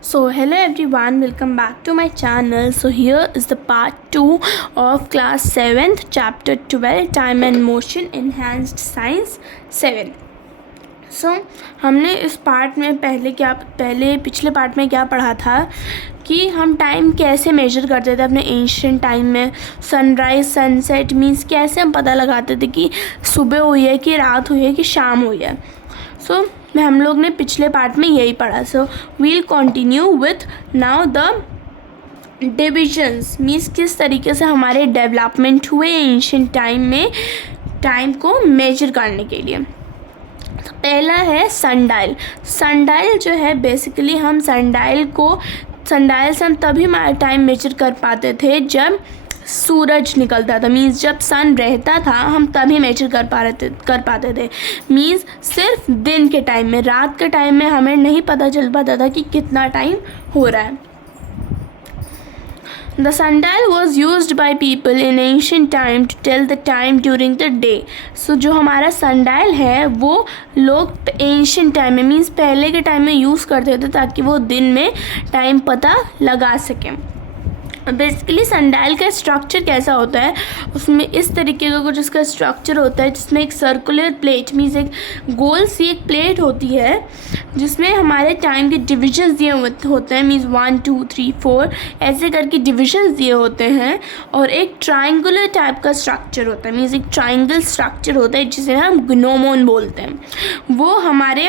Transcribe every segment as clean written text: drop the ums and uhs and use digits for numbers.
So hello everyone, welcome back to my channel. So here is the part 2 of class 7th chapter 12 time and motion enhanced science 7. So हमने इस part में पिछले part में क्या पढ़ा था कि हम टाइम कैसे मेजर करते थे अपने एंशिएंट टाइम में. सनराइज सनसेट मीन्स कैसे हम पता लगाते थे कि सुबह हुई है कि रात हुई है कि शाम हुई है. सो हम लोग ने पिछले पार्ट में यही पढ़ा. So we'll continue with now the divisions means किस तरीके से हमारे डेवलपमेंट हुए एंशिएंट टाइम में टाइम को मेजर करने के लिए. तो पहला है सनडायल. सनडायल जो है बेसिकली हम सनडायल से हम तभी टाइम मेजर कर पाते थे जब सूरज निकलता था. मीन्स जब सन रहता था हम तभी मेजर कर पाते थे. मीन्स सिर्फ दिन के टाइम में, रात के टाइम में हमें नहीं पता चल पाता था कि कितना टाइम हो रहा है. The sundial was used by people in ancient time to tell the time during the day. So जो हमारा sundial है वो लोग ancient टाइम में मीन्स पहले के टाइम में यूज़ करते थे ताकि वो दिन में टाइम पता लगा सकें. बेसिकली सनडायल का स्ट्रक्चर कैसा होता है, उसमें इस तरीके का कुछ इसका स्ट्रक्चर होता है जिसमें एक सर्कुलर प्लेट मीन्स एक गोल सी एक प्लेट होती है जिसमें हमारे टाइम के डिविजन्स दिए होते हैं. मीन्स 1 2 3 4 ऐसे करके डिविजन्स दिए होते हैं. और एक ट्राइंगुलर टाइप का स्ट्रक्चर होता है. मीन्स एक ट्राइंगल स्ट्रक्चर होता है जिसे हम ग्नोमोन बोलते हैं. वो हमारे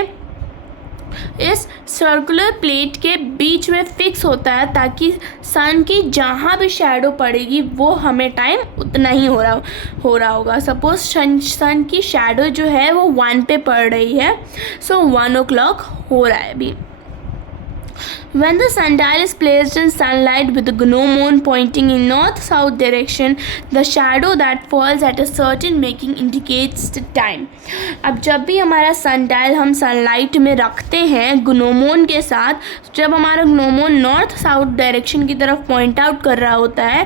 इस सर्कुलर प्लेट के बीच में फिक्स होता है ताकि सन की जहाँ भी शैडो पड़ेगी वो हमें टाइम उतना ही हो रहा होगा. सपोज सन की शैडो जो है वो 1 पे पड़ रही है, सो 1 o'clock हो रहा है अभी. When the sundial is placed in sunlight with the gnomon pointing in north-south direction, the shadow that falls at a certain making indicates the time. अब जब भी हमारा sundial हम सनलाइट में रखते हैं ग्नोमोन के साथ, जब हमारा ग्नोमोन नॉर्थ साउथ डायरेक्शन की तरफ पॉइंट आउट कर रहा होता है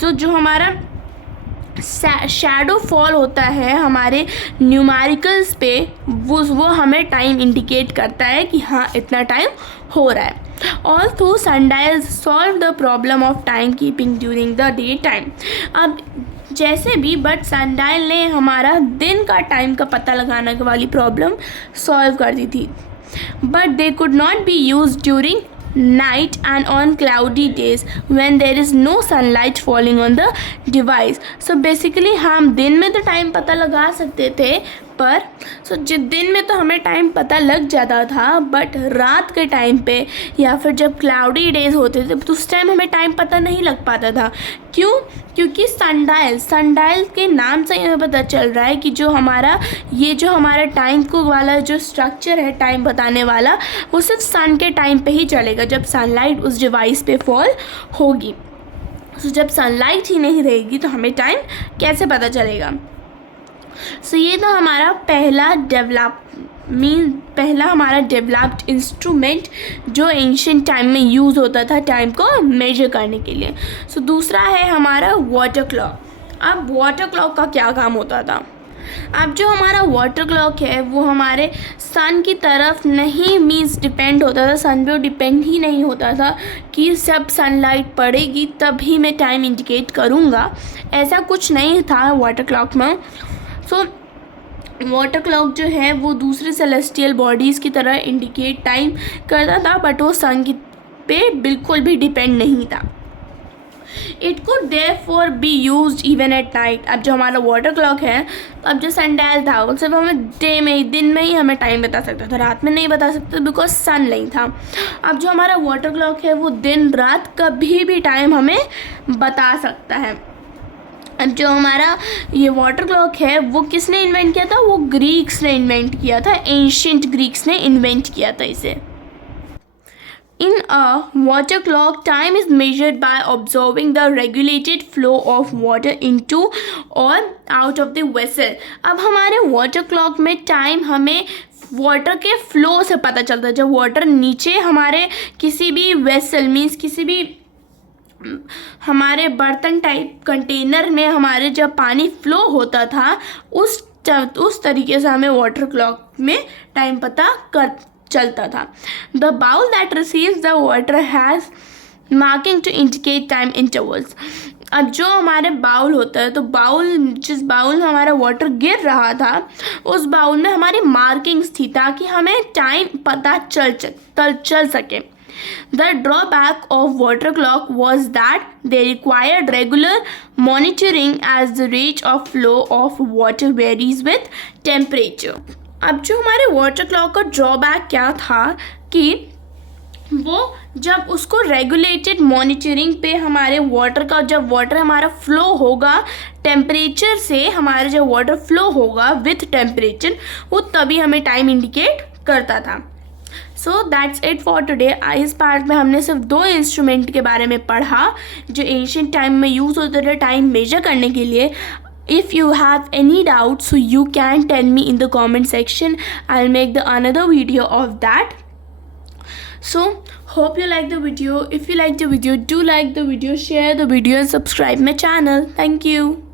तो जो हमारा शैडो फॉल होता है हमारे न्यूमेरिकल्स पे वो हमें टाइम इंडिकेट करता है कि हाँ इतना टाइम हो रहा है. Although sundials solve the problem of time keeping during the day time. अब जैसे भी बट सनडायल ने हमारा दिन का टाइम का पता लगाने वाली प्रॉब्लम सॉल्व कर दी थी. But they could not be use during night and on cloudy days when there is no sunlight falling on the device. So basically हम दिन में तो टाइम पता लगा सकते थे पर दिन में तो हमें टाइम पता लग जाता था बट रात के टाइम पे या फिर जब क्लाउडी डेज होते थे तो उस टाइम हमें टाइम पता नहीं लग पाता था. क्यों? क्योंकि सनडायल के नाम से हमें पता चल रहा है कि जो हमारा टाइम को वाला जो स्ट्रक्चर है टाइम बताने वाला वो सिर्फ सन के टाइम पे ही चलेगा जब सनलाइट उस डिवाइस पे फॉल होगी. तो जब सनलाइट ही नहीं रहेगी तो हमें टाइम कैसे पता चलेगा. सो ये तो हमारा पहला डेवलप्ड इंस्ट्रूमेंट जो एंशिएंट टाइम में यूज़ होता था टाइम को मेजर करने के लिए. सो दूसरा है हमारा वाटर क्लॉक. अब वाटर क्लॉक का क्या काम होता था. अब जो हमारा वाटर क्लॉक है वो हमारे सन की तरफ नहीं मीन्स डिपेंड होता था, सन पे डिपेंड ही नहीं होता था कि सब सनलाइट पड़ेगी तभी मैं टाइम इंडिकेट करूँगा. ऐसा कुछ नहीं था वाटर क्लॉक में. सो वाटर क्लॉक जो है वो दूसरे सेलेस्टियल बॉडीज़ की तरह इंडिकेट टाइम करता था बट वो सन पे बिल्कुल भी डिपेंड नहीं था. It could therefore be used even at night. अब जो हमारा वाटर क्लॉक है अब जो सनडायल था वो सिर्फ हमें दिन में ही हमें टाइम बता सकता था, रात में नहीं बता सकता बिकॉज सन नहीं था. अब जो हमारा वाटर क्लॉक है वो दिन रात कभी भी टाइम हमें बता सकता है. अब जो हमारा ये वाटर क्लॉक है वो किसने इन्वेंट किया था, वो ग्रीक्स ने इन्वेंट किया था. एंशिएंट ग्रीक्स ने इन्वेंट किया था इसे. In a water clock, time is measured by observing the regulated flow of water into or out of the vessel. अब हमारे वाटर क्लॉक में टाइम हमें वाटर के फ्लो से पता चलता है. जब वाटर नीचे हमारे किसी भी वेसल मीन्स किसी भी हमारे बर्तन टाइप कंटेनर में हमारे जब पानी फ्लो होता था उस तरीके से हमें वाटर क्लॉक में टाइम पता चलता था। The bowl that receives the water has marking to indicate time intervals. अब जो हमारे बाउल होता है, तो जिस बाउल में हमारा वाटर गिर रहा था उस बाउल में हमारी मार्किंग्स थी ताकि हमें टाइम पता चल सके। The drawback of water clock was that they required regular monitoring as the rate of flow of water varies with temperature. अब जो हमारे वाटर क्लॉक का ड्रॉबैक क्या था कि वो जब उसको रेगुलेटेड मॉनिटरिंग पे हमारे जब वाटर हमारा फ्लो होगा टेम्परेचर से, हमारा जब वाटर फ्लो होगा विथ टेम्परेचर, वो तभी हमें टाइम इंडिकेट करता था। So that's it for today. इस पार्ट में हमने सिर्फ 2 इंस्ट्रूमेंट के बारे में पढ़ा जो एंशिएंट टाइम में यूज़ होते थे टाइम मेजर करने के लिए। If you have any doubts, so you can tell me in the comment section. I'll make another video of that. So hope you like the video. If you like the video, do like the video, share the video and subscribe my channel. Thank you.